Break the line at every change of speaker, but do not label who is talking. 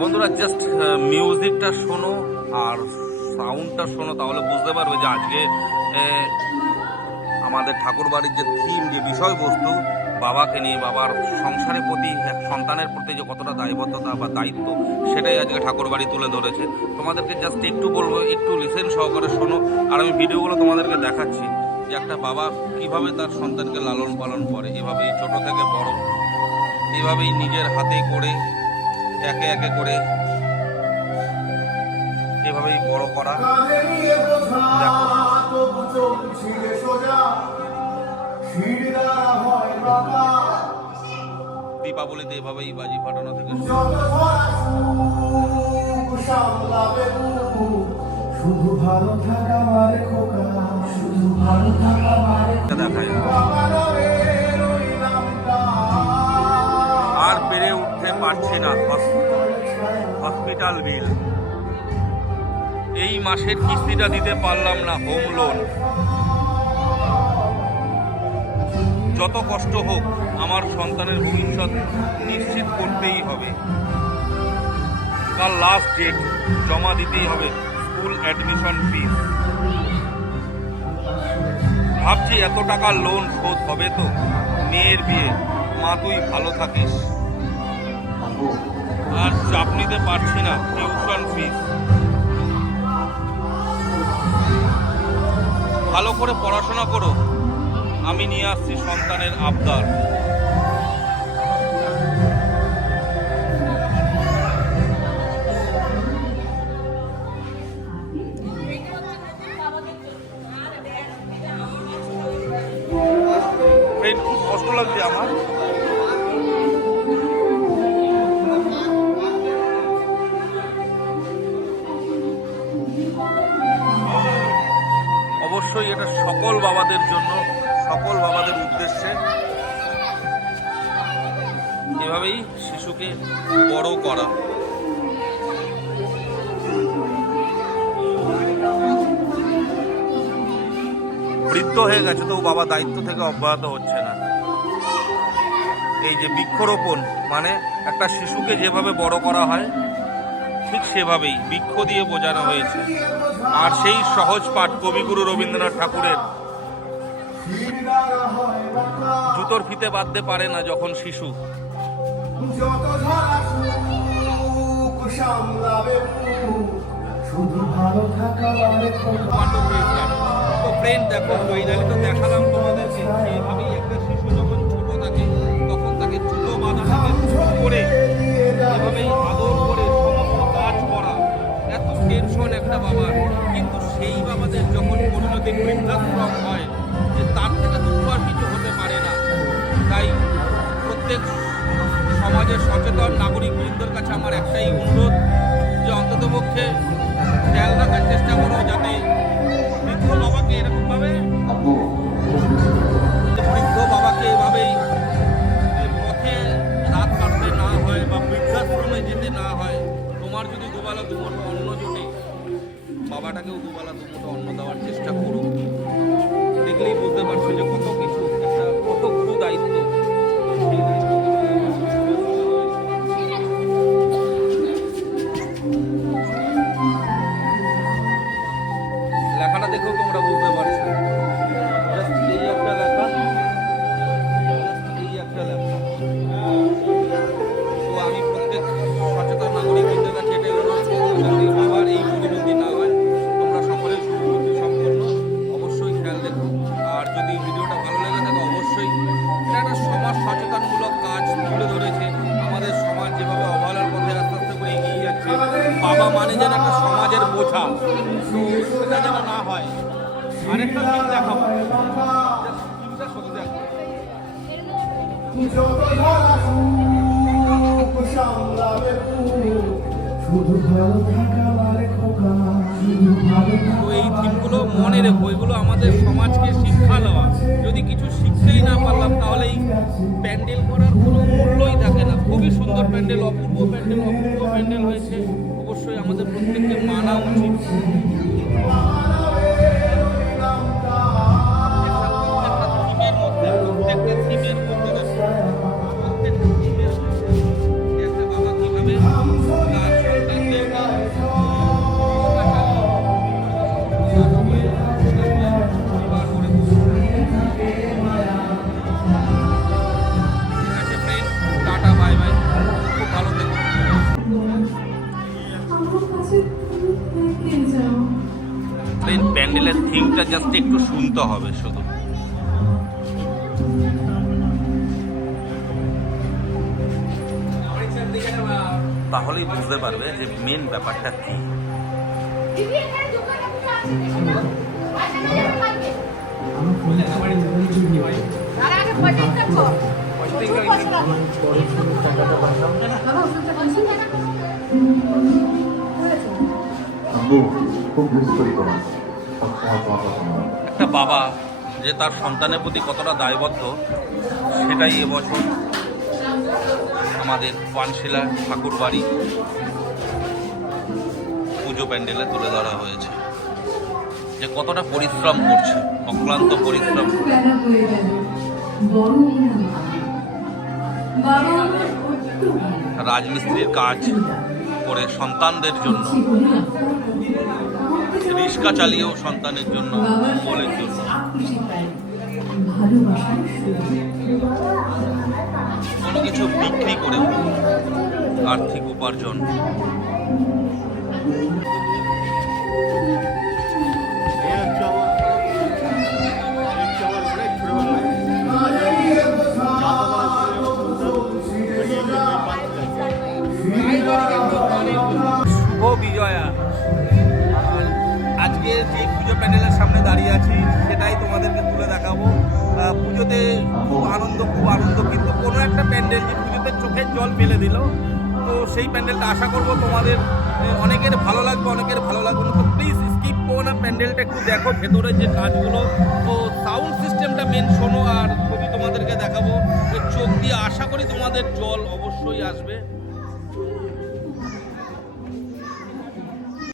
বন্ধুরা জাস্ট মিউজিকটা শোনো আর সাউন্ডটা শোনো, তাহলে বুঝতে পারবে যে আজকে আমাদের ঠাকুর বাড়ির যে থিম যে বিষয়বস্তু, বাবাকে নিয়ে, বাবার সংসারের প্রতি, এক সন্তানের প্রতি যে কতটা দায়বদ্ধতা বা দায়িত্ব, সেটাই আজকে ঠাকুর বাড়ি তুলে ধরেছে। তোমাদেরকে জাস্ট একটু বলব, একটু লিসেন সহকারে শোনো, আর আমি ভিডিওগুলো তোমাদেরকে দেখাচ্ছি যে একটা বাবা কীভাবে তার সন্তানকে লালন পালন করে। এভাবেই ছোট থেকে বড়, এভাবেই নিজের হাতে করে একে একে করে এভাবেই বড় করা। দীপাবলিতে এভাবেই বাজি ফাটানো থেকে। আর পেরে উঠতে পারছি না। Hospital bill. এই মাসের কিস্তিটা দিতে পারলাম না হোম লোন যত কষ্ট হোক, আমার সন্তানের ভবিষ্যৎ নিশ্চিত করতেই হবে। কাল লাস্ট ডেট জমা দিতেই হবে স্কুল অ্যাডমিশন ফিস ভাবছি এত টাকা লোন শোধ হবে তো? মেয়ের বিয়ে। মা তুই ভালো থাকিস। আর চাপ নিতে পারছি না টিউশন ফিস ভালো করে পড়াশোনা করো, আমি নিয়ে আসছি সন্তানের আবদার। খুব কষ্ট লাগছে আমার। অবশ্যই এটা সকল বাবাদের জন্য, সকল বাবাদের উদ্দেশ্যে। এভাবেই শিশুকে বড় করা। বৃদ্ধ হয়ে গেছে, তো বাবা দায়িত্ব থেকে অব্যাহত হচ্ছে না। এই যে বৃক্ষরোপণ মানে একটা শিশুকে যেভাবে বড় করা হয় ঠিক সেভাবেই বৃক্ষ দিয়ে বোঝানো হয়েছে। আর সেই সহজ পাঠ কবিগুরু রবীন্দ্রনাথ ঠাকুরের। জুতোর ফিতে বাঁধতে পারে না যখন শিশু।
খোকা
তো ফ্রেন্ড দেখো তো দেখালাম তোমাদেরকে এইভাবেই একটা প্রত্যেক সমাজের সচেতন নাগরিক বৃন্দর কাছে আমার একটাই অনুরোধ যে অন্ততপক্ষে খেয়াল রাখার চেষ্টা করো যাতে বৃদ্ধ বাবাকে এরকমভাবে হয়। আরেকটা দিক দেখাবো। শুধু এই থিমগুলো মনে রেখো, এগুলো আমাদের সমাজকে শিক্ষা দেওয়া। যদি কিছু শিখতেই না পারলাম, তাহলে এই প্যান্ডেল করার কোনো মূল্যই থাকে না। খুবই সুন্দর প্যান্ডেল, অপূর্ব প্যান্ডেল অপূর্ব প্যান্ডেল হয়েছে। অবশ্যই আমাদের প্রত্যেককে মানা উচিত। প্যান্ডেলের থিমটা জাস্ট একটু শুনতে হবে শুধু। তাহলেই বুঝতে পারবে যে মেন ব্যাপারটা কি।
টাকাটা
একটা বাবা, যে তার সন্তানের প্রতি কতটা দায়বদ্ধ, সেটাই এবছর আমাদের পানশিলা ঠাকুর বাড়ি পুজো প্যান্ডেলে তুলে ধরা হয়েছে। যে কতটা পরিশ্রম করছে, অক্লান্ত পরিশ্রম। রাজমিস্ত্রির কাজ করে সন্তানদের জন্য। রিক্সা চালিয়েও সন্তানের জন্য, মঙ্গলের জন্য। কোনো কিছু বিক্রি করেও আর্থিক উপার্জন। দাঁড়িয়ে আছি, সেটাই তোমাদেরকে তুলে দেখাবো। পুজোতে খুব আনন্দ খুব আনন্দ, কিন্তু কোনো একটা প্যান্ডেল যে পুজোতে চোখের জল ফেলে দিল, তো সেই প্যান্ডেলটা আশা করব তোমাদের অনেকের ভালো লাগবে, অনেকের ভালো লাগবে না। তো প্লিজ স্কিপ করো না, প্যান্ডেলটা একটু দেখো ভেতরে যে কাজগুলো। তো সাউন্ড সিস্টেমটা মেন শোনো, আর ছবি তোমাদেরকে দেখাবো। চোখ দিয়ে আশা করি তোমাদের জল অবশ্যই আসবে।